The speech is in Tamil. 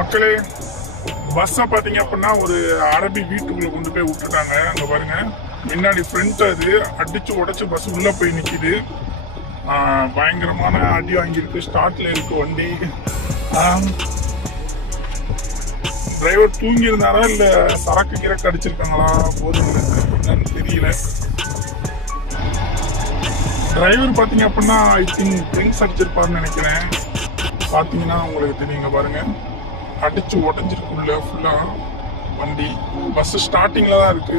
மக்களே, பஸ்ஸை பார்த்தீங்க அப்படின்னா ஒரு அரபி வீட்டுக்குள்ள கொண்டு போய் விட்டுட்டாங்க. அங்கே பாருங்க, முன்னாடி ஃப்ரண்ட் அது அடிச்சு உடச்சு பஸ் உள்ள போய் நிற்கிது. பயங்கரமான அடி வாங்கியிருக்கு. ஸ்டார்ட்ல இருக்கு வண்டி. டிரைவர் தூங்கி இருந்தாரா இல்ல சரக்கு கிறக்கு அடிச்சிருக்காங்களா போதும் என்னன்னு தெரியல. டிரைவர் பார்த்தீங்க அப்படின்னா ஐ திங்க் ட்ரிங்க்ஸ் அடிச்சிருப்பாருன்னு நினைக்கிறேன். பார்த்தீங்கன்னா உங்களுக்கு தெரியுங்க பாருங்க, அடிச்சு உடஞ்சிருக்குள்ள ஃபுல்லா வண்டி. பஸ் ஸ்டார்டிங்ல தான் இருக்கு.